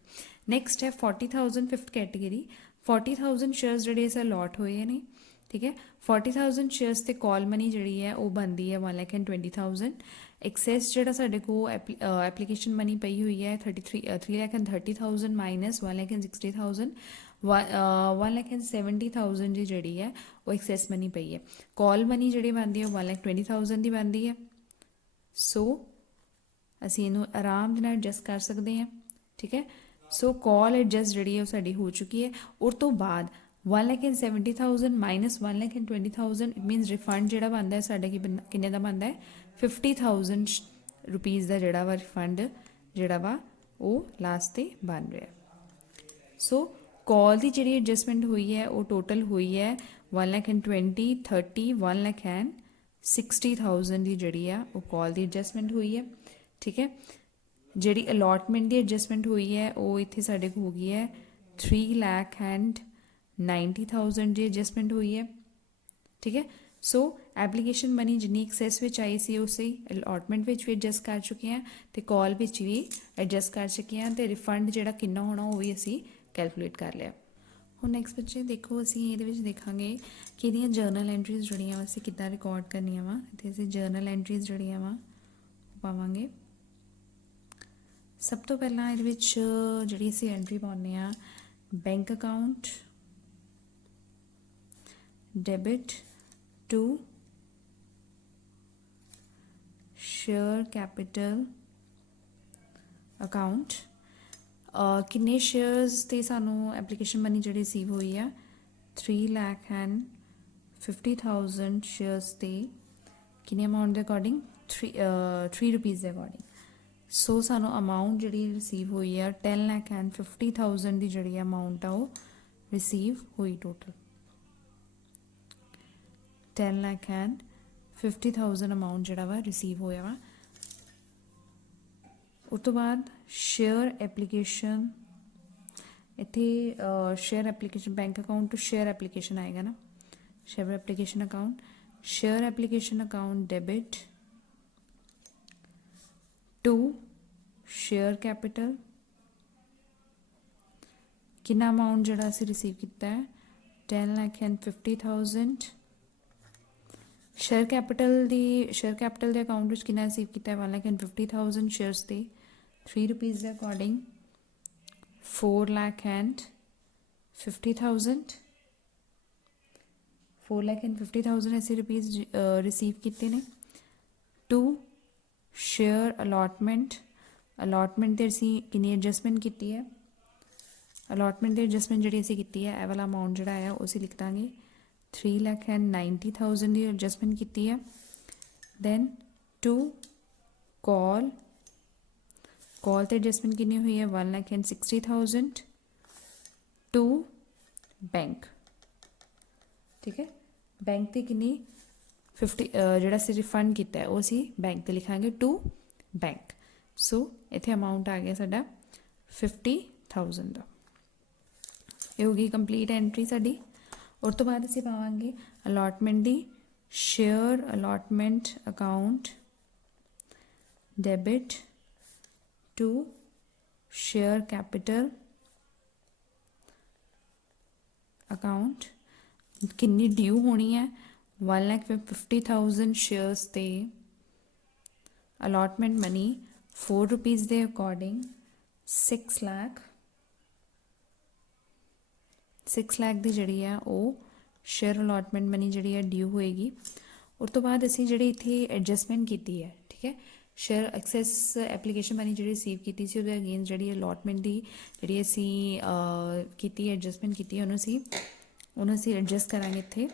ਨੈਕਸਟ ਹੈ 40,000 ਫਿਫਥ ਕੈਟੇਗਰੀ 40,000 ਸ਼ੇਅਰਸ ਜਿਹੜੇ ਇਸ ਅਲੋਟ ਹੋਏ ਨੇ, ਠੀਕ ਹੈ। 40,000 ਸ਼ੇਅਰਸ ਤੇ ਕਾਲ ਮਨੀ ਜਿਹੜੀ ਹੈ ਉਹ ਬਣਦੀ ਹੈ 1,20,000। ਐਕਸੈਸ ਜਿਹੜਾ ਸਾਡੇ ਕੋਲ ਐਪਲੀਕੇਸ਼ਨ ਮਨੀ ਪਈ ਹੋਈ ਹੈ 3,30,000 ਮਾਈਨਸ 1,60,000 1,70,000 ਦੀ ਜਿਹੜੀ ਹੈ ਉਹ ਐਕਸੈਸ ਮਨੀ ਪਈ ਹੈ। ਕਾਲ ਮਨੀ ਜਿਹੜੀ ਬਣਦੀ ਹੈ ਉਹ 1,20,000 ਦੀ ਬਣਦੀ ਹੈ। ਸੋ ਅਸੀਂ ਇਹਨੂੰ ਆਰਾਮ ਦੇ ਨਾਲ ਐਡਜਸਟ ਕਰ ਸਕਦੇ ਹਾਂ, ਠੀਕ ਹੈ। ਸੋ ਕਾਲ ਐਡਜਸਟ ਜਿਹੜੀ ਹੈ ਉਹ ਸਾਡੀ ਹੋ ਚੁੱਕੀ ਹੈ। ਉਸ ਤੋਂ ਬਾਅਦ 1,70,000 ਮਾਈਨਸ 1,20,000 ਇਟ ਮੀਨਸ ਰਿਫੰਡ ਜਿਹੜਾ ਬਣਦਾ ਹੈ ਸਾਡਾ ਕਿੰਨੇ ਦਾ ਬਣਦਾ ਹੈ 50,000 ਰੁਪੀਜ਼ ਦਾ ਜਿਹੜਾ ਵਾ ਰਿਫੰਡ ਜਿਹੜਾ ਵਾ ਉਹ ਲਾਸਟ ਤੇ ਬਣ ਰਿਹਾ। ਸੋ ਕਾਲ ਦੀ ਜਿਹੜੀ ਐਡਜਸਟਮੈਂਟ ਹੋਈ ਹੈ ਉਹ ਟੋਟਲ ਹੋਈ ਹੈ 1,20,000 30 1,60,000 ਦੀ ਜਿਹੜੀ ਆ ਉਹ ਕਾਲ ਦੀ ਐਡਜਸਟਮੈਂਟ ਹੋਈ ਹੈ, ਠੀਕ ਹੈ। ਜਿਹੜੀ ਅਲੋਟਮੈਂਟ ਦੀ ਐਡਜਸਟਮੈਂਟ ਹੋਈ ਹੈ ਉਹ ਇੱਥੇ ਸਾਡੇ ਕੋਲ ਹੋ ਗਈ ਹੈ 3,90,000 ਦੀ ਐਡਜਸਟਮੈਂਟ ਹੋਈ ਹੈ, ਠੀਕ ਹੈ। ਸੋ ਐਪਲੀਕੇਸ਼ਨ ਮਨੀ ਜਿੰਨੀ ਐਕਸੈਸ ਵਿੱਚ ਆਈ ਸੀ ਉਸੇ ਅਲੋਟਮੈਂਟ ਵਿੱਚ ਵੀ ਐਡਜਸਟ ਕਰ ਚੁੱਕੇ ਹਾਂ ਅਤੇ ਕਾਲ ਵਿੱਚ ਵੀ ਐਡਜਸਟ ਕਰ ਚੁੱਕੇ ਹਾਂ ਅਤੇ ਰਿਫੰਡ ਜਿਹੜਾ ਕਿੰਨਾ ਹੋਣਾ ਉਹ ਵੀ ਅਸੀਂ ਕੈਲਕੂਲੇਟ ਕਰ ਲਿਆ। ਹੁਣ ਨੈਕਸਟ ਬੱਚੇ ਦੇਖੋ ਅਸੀਂ ਇਹਦੇ ਵਿੱਚ ਦੇਖਾਂਗੇ ਕਿ ਇਹਦੀਆਂ ਜਰਨਲ ਐਂਟਰੀਜ਼ ਜਿਹੜੀਆਂ ਵਾ ਅਸੀਂ ਕਿੱਦਾਂ ਰਿਕਾਰਡ ਕਰਨੀਆਂ ਵਾ। ਅਤੇ ਅਸੀਂ ਜਰਨਲ ਐਂਟਰੀਜ਼ ਜਿਹੜੀਆਂ ਵਾ ਪਾਵਾਂਗੇ। ਸਭ ਤੋਂ ਪਹਿਲਾਂ ਇਹਦੇ ਵਿੱਚ ਜਿਹੜੀ ਅਸੀਂ ਐਂਟਰੀ ਪਾਉਂਦੇ ਹਾਂ bank account debit to share capital account. ਕਿੰਨੇ ਸ਼ੇਅਰਸ 'ਤੇ ਸਾਨੂੰ ਐਪਲੀਕੇਸ਼ਨ ਮਨੀ ਜਿਹੜੀ ਰਿਸੀਵ ਹੋਈ ਆ 3,50,000 ਸ਼ੇਅਰਸ 'ਤੇ ਕਿੰਨੇ ਅਮਾਊਂਟ ਦੇ ਅਕੋਰਡਿੰਗ 3 ਰੁਪੀਜ਼ ਦੇ ਅਕੋਰਡਿੰਗ। ਸੋ ਸਾਨੂੰ ਅਮਾਊਂਟ ਜਿਹੜੀ ਰਿਸੀਵ ਹੋਈ ਆ 10,50,000 ਦੀ ਜਿਹੜੀ ਅਮਾਊਂਟ ਆ ਉਹ ਰਿਸੀਵ ਹੋਈ ਟੋਟਲ 10,50,000 ਅਮਾਊਂਟ ਜਿਹੜਾ ਵਾ ਰਿਸੀਵ ਹੋਇਆ ਵਾ। ਉਸ ਤੋਂ ਬਾਅਦ ਸ਼ੇਅਰ ਐਪਲੀਕੇਸ਼ਨ ਇੱਥੇ share application bank account to share application ਆਏਗਾ ਨਾ, share application account share application account debit to share capital. ਕਿੰਨਾ ਅਮਾਊਂਟ ਜਿਹੜਾ ਅਸੀਂ ਰਿਸੀਵ ਕੀਤਾ ਹੈ 10,50,000। ਸ਼ੇਅਰ ਕੈਪੀਟਲ ਦੇ ਅਕਾਊਂਟ ਵਿੱਚ ਕਿੰਨਾ ਰਿਸੀਵ ਕੀਤਾ ਹੈ 1,50,000 ਸ਼ੇਅਰਸ 'ਤੇ 3 ਰੁਪੀਜ਼ ਦੇ ਅਕੋਰਡਿੰਗ 4,50,000 4,50,000 ਅਸੀਂ ਰੁਪੀਜ਼ ਰਿਸੀਵ ਕੀਤੇ ਨੇ। ਟੂ ਸ਼ੇਅਰ ਅਲੋਟਮੈਂਟ ਤੇ ਅਸੀਂ ਕਿੰਨੀ ਐਡਜਸਟਮੈਂਟ ਕੀਤੀ ਹੈ ਅਲੋਟਮੈਂਟ ਦੀ ਐਡਜਸਟਮੈਂਟ ਜਿਹੜੀ ਅਸੀਂ ਕੀਤੀ ਹੈ ਇਹ ਵਾਲਾ ਅਮਾਊਂਟ ਜਿਹੜਾ ਹੈ ਉਹ ਅਸੀਂ ਲਿਖ ਦਾਂਗੇ 3,90,000 ਦੀ ਐਡਜਸਟਮੈਂਟ ਕੀਤੀ ਹੈ। ਦੈਨ ਟੂ ਕਾਲ ਤੇ ਐਡਜਸਟਮੈਂਟ ਕਿੰਨੀ ਹੋਈ ਹੈ 1,60,000 ਟੂ ਬੈਂਕ, ਠੀਕ ਹੈ। ਬੈਂਕ 'ਤੇ ਕਿੰਨੀ 50 ਜਿਹੜਾ ਅਸੀਂ ਰਿਫੰਡ ਕੀਤਾ ਹੈ ਉਹ ਅਸੀਂ ਬੈਂਕ 'ਤੇ ਲਿਖਾਂਗੇ ਟੂ ਬੈਂਕ। ਸੋ ਇੱਥੇ ਅਮਾਊਂਟ ਆ ਗਿਆ ਸਾਡਾ 50,000 ਦਾ। ਇਹ ਹੋ ਗਈ ਕੰਪਲੀਟ ਐਂਟਰੀ ਸਾਡੀ। ਉਸ ਤੋਂ ਬਾਅਦ ਅਸੀਂ ਪਾਵਾਂਗੇ ਅਲੋਟਮੈਂਟ ਦੀ share allotment account debit to share capital account. ਕਿੰਨੀ ਡਿਊ ਹੋਣੀ ਹੈ 1,50,000 ਸ਼ੇਅਰਸ 'ਤੇ ਅਲੋਟਮੈਂਟ ਮਨੀ 4 रुपीज़ ਦੇ ਅਕੋਰਡਿੰਗ 6 ਲੱਖ ਦੀ ਜਿਹੜੀ ਆ ਉਹ ਸ਼ੇਅਰ ਅਲਾਟਮੈਂਟ ਮਨੀ ਜਿਹੜੀ ਆ ਡਿਊ ਹੋਏਗੀ। ਉਸ ਤੋਂ ਬਾਅਦ ਅਸੀਂ ਜਿਹੜੀ ਇੱਥੇ ਐਡਜਸਟਮੈਂਟ ਕੀਤੀ ਹੈ, ਠੀਕ ਹੈ, ਸ਼ੇਅਰ ਐਕਸੈਸ ਐਪਲੀਕੇਸ਼ਨ ਮਨੀ ਜਿਹੜੀ ਰਿਸੀਵ ਕੀਤੀ ਸੀ ਉਹਦੇ ਅਗੇਂਸਟ ਜਿਹੜੀ ਅਲਾਟਮੈਂਟ ਦੀ ਜਿਹੜੀ ਅਸੀਂ ਕੀਤੀ ਐਡਜਸਟਮੈਂਟ ਕੀਤੀ ਉਹਨੂੰ ਅਸੀਂ ਐਡਜਸਟ ਕਰਾਂਗੇ ਇੱਥੇ।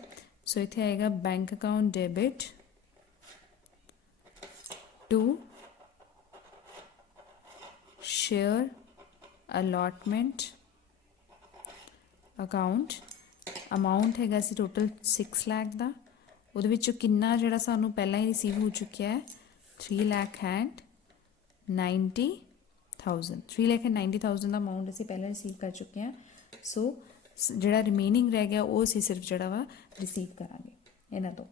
ਸੋ ਇੱਥੇ ਆਏਗਾ bank account debit to share allotment account. Amount ਹੈਗਾ ਸੀ ਟੋਟਲ 6 ਲੱਖ ਦਾ, ਉਹਦੇ ਵਿੱਚੋਂ ਕਿੰਨਾ ਜਿਹੜਾ ਸਾਨੂੰ ਪਹਿਲਾਂ ਹੀ ਰਿਸੀਵ ਹੋ ਚੁੱਕਿਆ ਹੈ 3,90,000 3,90,000 ਦਾ ਅਮਾਊਂਟ ਅਸੀਂ ਪਹਿਲਾਂ ਰਿਸੀਵ ਕਰ ਚੁੱਕੇ ਹਾਂ। ਸੋ ਜਿਹੜਾ ਰਿਮੇਨਿੰਗ ਰਹਿ ਗਿਆ ਉਹ ਅਸੀਂ ਸਿਰਫ ਜਿਹੜਾ ਵਾ ਰਿਸੀਵ ਕਰਾਂਗੇ ਇਹਨਾਂ ਤੋਂ।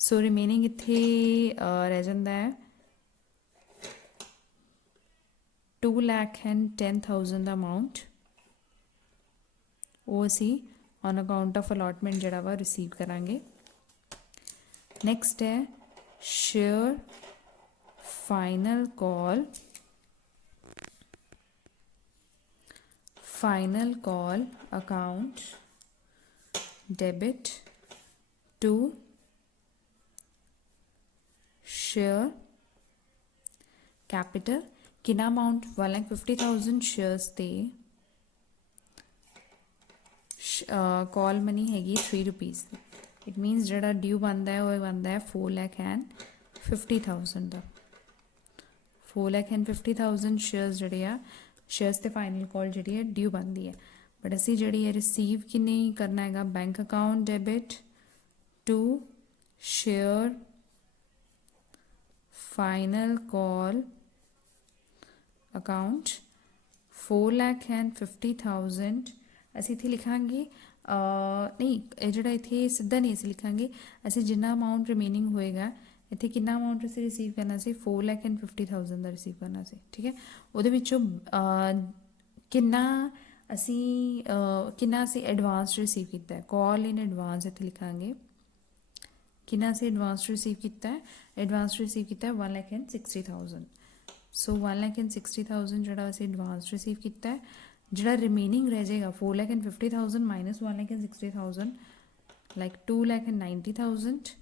ਸੋ ਰਿਮੇਨਿੰਗ ਇੱਥੇ ਰਹਿ ਜਾਂਦਾ ਹੈ 2,10,000 ਦਾ ਅਮਾਊਂਟ, ਉਹ ਅਸੀਂ ਔਨ ਅਕਾਊਂਟ ਆਫ ਅਲਾਟਮੈਂਟ ਜਿਹੜਾ ਵਾ ਰਿਸੀਵ ਕਰਾਂਗੇ। ਨੈਕਸਟ ਹੈ share final call account debit to share capital. ਕਿੰਨਾ ਅਮਾਊਂਟ 1,50,000 ਸ਼ੇਅਰਸ ਤੇ ਕਾਲ ਮਨੀ ਹੈਗੀ 3 ਰੁਪੀਜ਼ ਦੀ। ਇਟ ਮੀਨਸ ਜਿਹੜਾ ਡਿਊ ਬਣਦਾ ਹੈ ਉਹ ਬਣਦਾ ਹੈ 4,50,000 ਦਾ। 4,50,000 ਸ਼ੇਅਰਸ ਜਿਹੜੇ ਆ ਸ਼ੇਅਰਸ ਤੇ ਫਾਈਨਲ ਕਾਲ ਜਿਹੜੀ ਹੈ ਡਿਊ ਬਣਦੀ ਹੈ। ਬਟ ਅਸੀਂ ਜਿਹੜੀ ਹੈ ਰਿਸੀਵ ਕਿੰਨੀ ਕਰਨਾ ਹੈਗਾ bank account debit to share final call account 4,50,000 ਅਸੀਂ ਇੱਥੇ ਲਿਖਾਂਗੇ ਨਹੀਂ, ਇਹ ਜਿਹੜਾ ਇੱਥੇ ਸਿੱਧਾ ਨਹੀਂ ਅਸੀਂ ਲਿਖਾਂਗੇ, ਅਸੀਂ ਜਿੰਨਾ ਅਮਾਊਂਟ ਰਿਮੇਨਿੰਗ ਹੋਏਗਾ ਇੱਥੇ ਕਿੰਨਾ ਅਮਾਊਂਟ ਅਸੀਂ ਰਿਸੀਵ ਕਰਨਾ ਸੀ 4,50,000 ਦਾ ਰਿਸੀਵ ਕਰਨਾ ਸੀ, ਠੀਕ ਹੈ। ਉਹਦੇ ਵਿੱਚੋਂ ਕਿੰਨਾ ਅਸੀਂ ਐਡਵਾਂਸ ਰਿਸੀਵ ਕੀਤਾ ਹੈ, ਕਾਲ ਇਨ ਐਡਵਾਂਸ ਇੱਥੇ ਲਿਖਾਂਗੇ ਕਿੰਨਾ ਅਸੀਂ ਐਡਵਾਂਸ ਰਿਸੀਵ ਕੀਤਾ ਹੈ। ਐਡਵਾਂਸ ਰਿਸੀਵ ਕੀਤਾ ਹੈ 1,60,000। ਸੋ 1,60,000 ਜਿਹੜਾ ਅਸੀਂ ਐਡਵਾਂਸ ਰਿਸੀਵ ਕੀਤਾ ਹੈ। ਜਿਹੜਾ ਰਿਮੇਨਿੰਗ ਰਹਿ ਜਾਏਗਾ 4,50,000 ਮਾਈਨਸ 1,60,000 ਲਾਈਕ 2,90,000,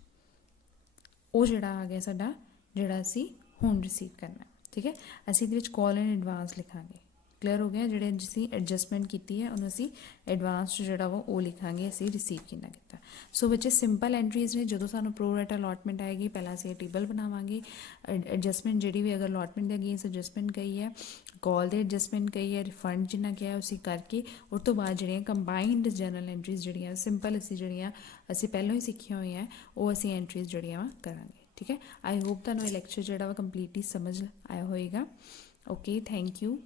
ਉਹ ਜਿਹੜਾ ਆ ਗਿਆ ਸਾਡਾ ਜਿਹੜਾ ਅਸੀਂ ਹੁਣ ਰਿਸੀਵ ਕਰਨਾ, ਠੀਕ ਹੈ। ਅਸੀਂ ਇਹਦੇ ਵਿੱਚ ਕਾਲ ਇਨ ਐਡਵਾਂਸ ਲਿਖਾਂਗੇ। ਕਲੀਅਰ ਹੋ ਗਿਆ। ਜਿਹੜੇ ਅਸੀਂ ਐਡਜਸਟਮੈਂਟ ਕੀਤੀ ਹੈ ਉਹਨੂੰ ਅਸੀਂ ਐਡਵਾਂਸ ਜਿਹੜਾ ਵਾ ਉਹ ਲਿਖਾਂਗੇ ਅਸੀਂ ਰਿਸੀਵ ਕਿੰਨਾ ਕੀਤਾ। ਸੋ ਬੱਚੇ ਸਿੰਪਲ ਐਂਟਰੀਜ਼ ਨੇ। ਜਦੋਂ ਸਾਨੂੰ ਪ੍ਰੋ ਰੇਟਾ ਅਲਾਟਮੈਂਟ ਆਏਗੀ ਪਹਿਲਾਂ ਅਸੀਂ ਟੇਬਲ ਬਣਾਵਾਂਗੇ। ਐਡਜਸਟਮੈਂਟ ਜਿਹੜੀ ਵੀ ਅਗਰ ਅਲਾਟਮੈਂਟ ਦੇ ਅਗੇਂਸਟ ਐਡਜਸਟਮੈਂਟ ਕਹੀ ਹੈ, ਕਾਲ ਦੇ ਐਡਜਸਟਮੈਂਟ ਕਹੀ ਹੈ, ਰਿਫੰਡ ਜਿੰਨਾ ਕਿਹਾ ਅਸੀਂ ਕਰਕੇ ਉਸ ਤੋਂ ਬਾਅਦ ਜਿਹੜੀਆਂ ਕੰਬਾਈਨਡ ਜਰਨਲ ਐਂਟਰੀਜ਼ ਜਿਹੜੀਆਂ ਸਿੰਪਲ ਅਸੀਂ ਪਹਿਲਾਂ ਹੀ ਸਿੱਖੀਆਂ ਹੋਈਆਂ ਉਹ ਅਸੀਂ ਐਂਟਰੀਜ਼ ਜਿਹੜੀਆਂ ਕਰਾਂਗੇ, ਠੀਕ ਹੈ। ਆਈ ਹੋਪ ਤੁਹਾਨੂੰ ਇਹ ਲੈਕਚਰ ਜਿਹੜਾ ਵਾ ਕੰਪਲੀਟਲੀ ਸਮਝ ਆਇਆ ਹੋਏਗਾ। Okay, thank you.